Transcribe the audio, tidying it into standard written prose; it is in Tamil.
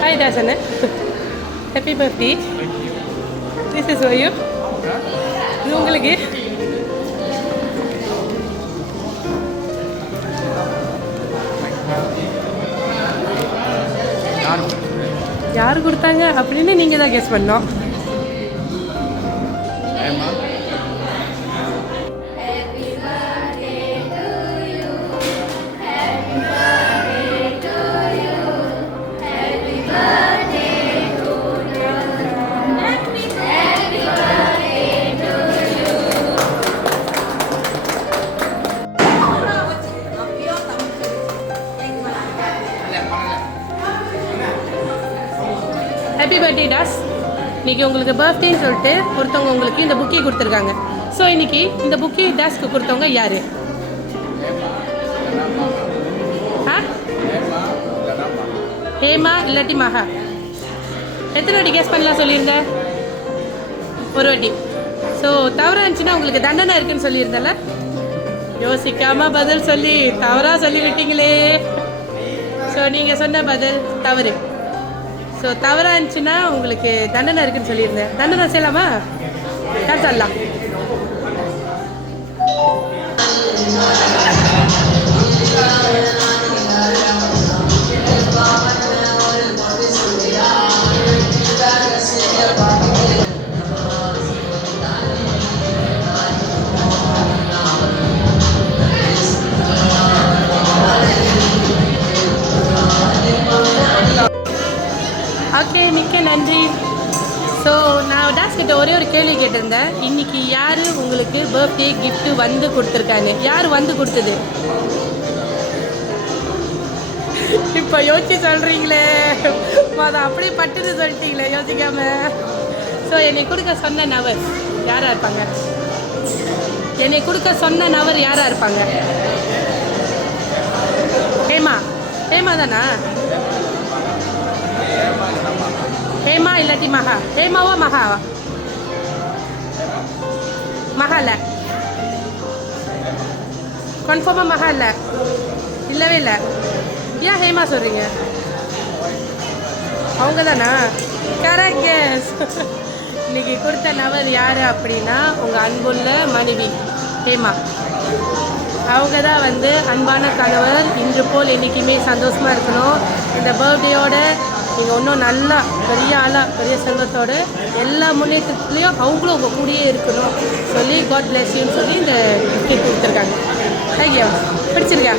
Hi Dasan, happy birthday. This is for you. இது உங்களுக்கு. யார் கொடுத்தாங்க அப்படின்னு நீங்கள் தான் கெஸ் பண்ணோம். Happy birthday toss. இன்றைக்கி உங்களுக்கு பர்த்டேன்னு சொல்லிட்டு ஒருத்தவங்க உங்களுக்கு இந்த புக்கே கொடுத்துருக்காங்க. ஸோ இன்றைக்கி இந்த புக்கே டாஸ்க்கு கொடுத்தவங்க யார்? ஹேமா இல்லாட்டி மகா. எத்தனை வாட்டி கேஸ் பண்ணலாம் சொல்லியிருந்தேன்? ஒரு வாட்டி. ஸோ தவறாக இருந்துச்சுன்னா உங்களுக்கு தண்டனை இருக்குன்னு சொல்லியிருந்தேன்ல. யோசிக்காமல் பதில் சொல்லி தவறாக சொல்லிவிட்டீங்களே. ஸோ நீங்கள் சொன்ன பதில் தவறு. ஸோ தவறாக இருந்துச்சுன்னா உங்களுக்கு தண்டனை இருக்குன்னு சொல்லியிருந்தேன். தண்டனை செய்யலாமா? யார் சொல்லலாம்? ஓகே, மிக்க நன்றி. ஸோ நான் டாஸ்கிட்ட ஒரே ஒரு கேள்வி கேட்டிருந்தேன். இன்றைக்கி யார் உங்களுக்கு பர்த்டே கிஃப்ட்டு வந்து கொடுத்துருக்காங்க? யார் வந்து கொடுத்தது? இப்போ யோசிச்சு சொல்கிறீங்களே, அதை அப்படியே பட்டுன்னு சொல்லிட்டீங்களே யோசிக்காமல். ஸோ என்னை கொடுக்க சொன்ன நபர் யாராக இருப்பாங்க? என்னை கொடுக்க சொன்ன நபர் யாராக இருப்பாங்க? ஹேமா. ஹேமா தானா? ஹேமா இல்லாட்டி மகா. ஹேமாவா மகாவா? மகா இல்லை. கன்ஃபார்மாக மகா இல்லை. இல்லவே இல்லை. ஏன் ஹேமா சொல்கிறீங்க? அவங்க தானா? Correct case. இன்றைக்கி கொடுத்த நபர் யார் அப்படின்னா உங்கள் அன்புள்ள மனைவி ஹேமா. அவங்க தான் வந்து அன்பான கணவர். இன்று போல் என்றைக்குமே சந்தோஷமாக இருக்கணும். இந்த பர்த்டேயோட நீங்கள் இன்னும் நல்லா பெரிய ஆளாக பெரிய செல்வத்தோடு எல்லா முன்னேற்றத்துலேயும் அவங்களும் உங்கள் கூடயே இருக்கணும் சொல்லி காட் பிளெஸ் யூன்னு சொல்லி இந்த கிஃப்ட் கொடுத்துருக்காங்க. தேங்க்யூ. பிடிச்சிருக்கா?